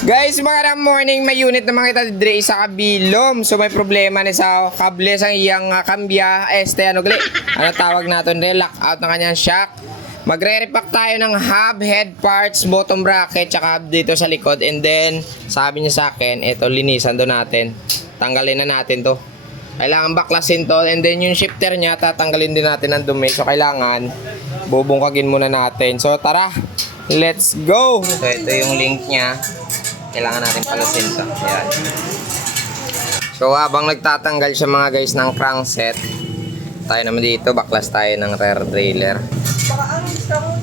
Guys, magandang morning. May unit na makita dire sa kabilom. So may problema ni sa kable sa iyang kambya. Ano tawag natin rin? Lockout na kanyang shock. Magre-repack tayo ng hub, head parts, bottom bracket, tsaka hub dito sa likod. And then, sabi niya sa akin, ito, linisan doon natin. Tanggalin na natin to. Kailangan baklasin to. And then, yung shifter niya, tatanggalin din natin ang dumi. So, kailangan bubungkagin muna natin. So, tara, let's go! So, ito yung link niya. Kailangan natin palasin ito. Ayan. So, habang nagtatanggal siya mga guys ng crankset, tayo naman dito, baklas tayo ng rear derailleur.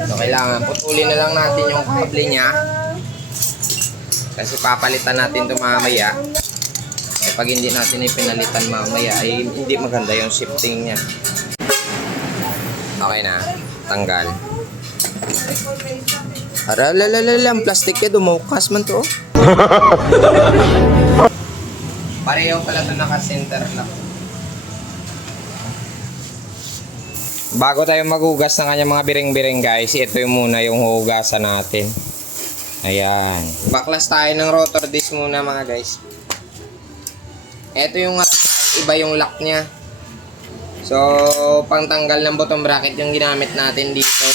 So, kailangan putulin na lang natin yung kable niya. Kasi papalitan natin ito mamaya. Eh, pag hindi natin ipinalitan mamaya, ay hindi maganda yung shifting niya. Okay na. Tanggal. Ang plastic niya, dumukas man to. Pareho pala ito naka-center lock. Bago tayo maghugas ng kanyang mga biring-biring guys, ito yung muna yung hugasan natin. Ayan. Baklas tayo ng rotor disc muna mga guys. Ito yung iba yung lock niya. So, pangtanggal ng bottom bracket yung ginamit natin dito.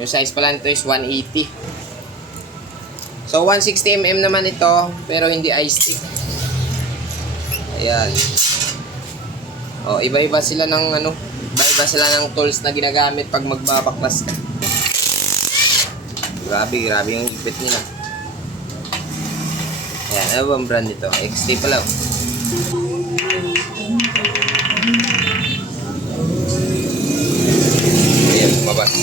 Yung size pala nito is 180. So, 160mm naman ito, pero hindi I-stick. Ayan. O, iba-iba sila ng iba-iba sila ng tools na ginagamit pag magbabaklas ka. Grabe yung ipit nila. Ayan, ano bang brand nito? XT pala. Ayan, lumabas.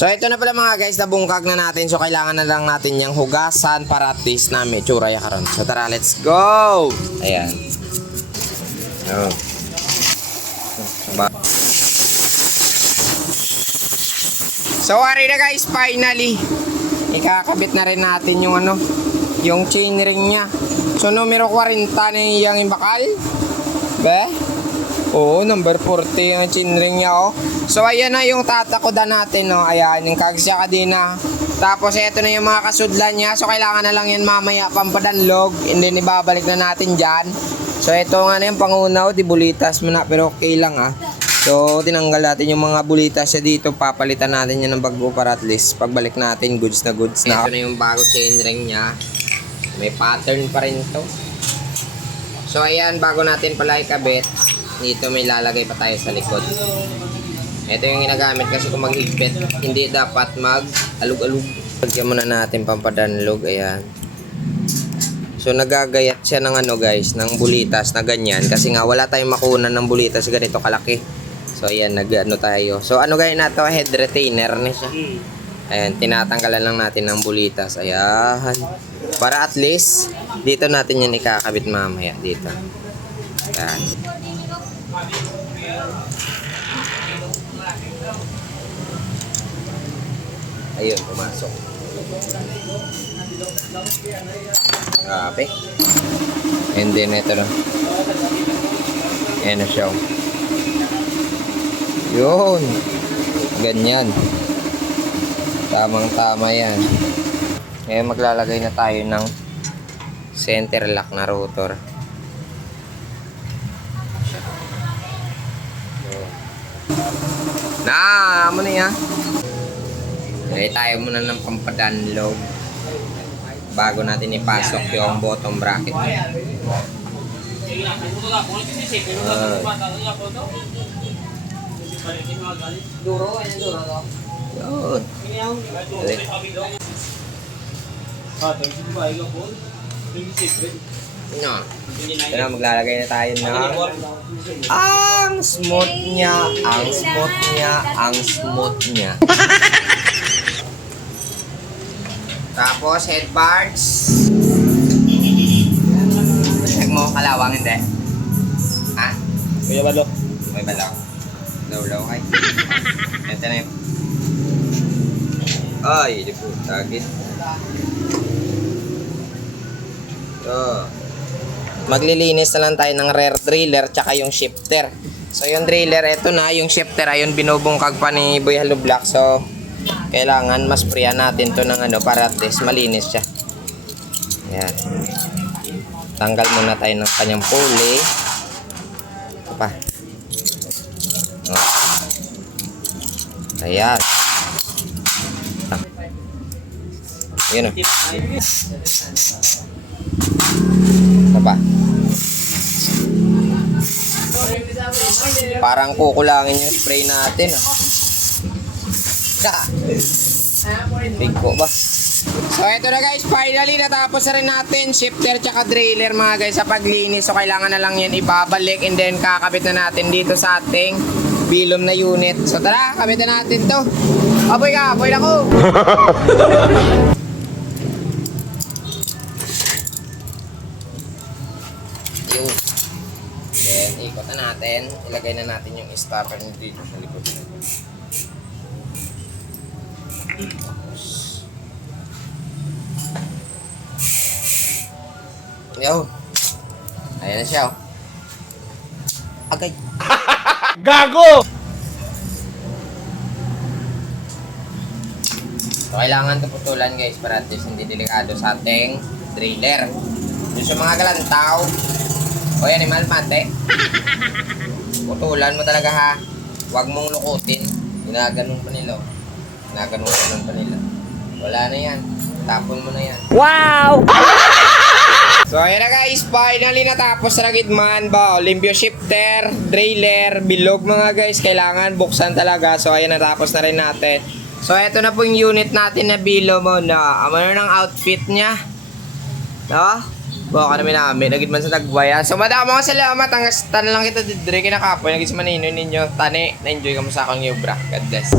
So ito na pala mga guys, nabungkag na natin. So kailangan na lang natin yung hugasan para at least na may tsura ya karon. So tara, let's go! Ayan. Oh. So ari na guys, finally. Ikakabit na rin natin yung yung chain ring niya. So numero 40 na yung bakal. Be? Oo, number 40 yung chain ring niya, oh. So, ayan na yung tatakodan natin, no. Ayan, yung kagsya kadena. Tapos, ito na yung mga kasudlan niya. So, kailangan na lang yan mamaya pampadanlog. And then, ibabalik na natin dyan. So, ito nga na yung pangunaw. Di bulitas mo na, pero okay lang, ah. So, tinanggal natin yung mga bulitas siya dito. Papalitan natin yan ng bago para at least pagbalik natin, goods na goods na. Ito na yung bago chain ring niya. May pattern pa rin to. So, ayan, bago natin pala ikabit, dito may lalagay pa tayo sa likod. Ito yung ginagamit kasi kung maghigpit, hindi dapat mag-alug-alug. Lagyan muna natin pampadanlog, ayan. So nagagayat siya ng guys, ng bulitas na ganyan. Kasi nga wala tayong makunan ng bulitas ganito kalaki. So ayan, tayo. So gaya na to, head retainer na siya. Ayan, tinatanggalan lang natin ng bulitas. Ayan. Para at least, dito natin yan ikakabit mamaya dito. Ayan. Ayun, pumasok. Grabe. And then, ito na. Ayan na siya. Yun. Ganyan. Tamang-tama yan. Ngayon, maglalagay na tayo ng center lock na rotor. Ano na yan? Lagay tayo muna ng pampadanlog bago natin ipasok yung bottom bracket. Yun. No. Ito na, maglalagay na tayo ng ang smooth niya. Tapos head parts. Check mo kalawang hindi. Ha? Kuya Balo. May balaw. Low kay. Ito na yung. Ay, di po tagit. Maglilinis na lang tayo ng rear driller tsaka yung shifter. So yung driller, eto na. Yung shifter, ayun, binubungkag pa ni Boy Hello Black. So, kailangan mas sprayan natin to ng ano para at least malinis siya. Yan. Tanggal muna tayo ng kanyang pulley. Ito pa. Ayan. Yun o. Ito pa. Parang kukulangin yung spray natin. Big po ba? So eto na guys, finally natapos na rin natin shifter tsaka driller mga guys sa paglinis. So kailangan na lang yan ibabalik and then kakabit na natin dito sa ating bilom na unit. So tara, kabit na natin to. Apoy ka, apoy na ko. Yun. Then ikot na natin. Ilagay na natin yung stopper dito sa likod. Yo. Ayan na siya, oh. Agay. Gago! So, kailangan ito putulan guys para at least hindi delikado sa ating driller. Yung sa mga galantaw. O yan, imalmate. Putulan mo talaga ha. Huwag mong lukutin. Ginaganon pa nila. Ginaganon pa nila. Wala na yan. Tapon mo na yan. Wow! So ayan na guys, finally natapos na gidman ba, limpyo shifter, driller, bilog mga guys, kailangan buksan talaga. So ayan, natapos na rin natin. So eto na po yung unit natin na bilo mo na ano ng outfit niya. No? Baka namin nagidman sa Tagwaya. So madamo ka salamat, ang tan lang kita didre kinakapoy, nagis manino ninyo, tani, na-enjoy ka mo sa akong yubra. God bless.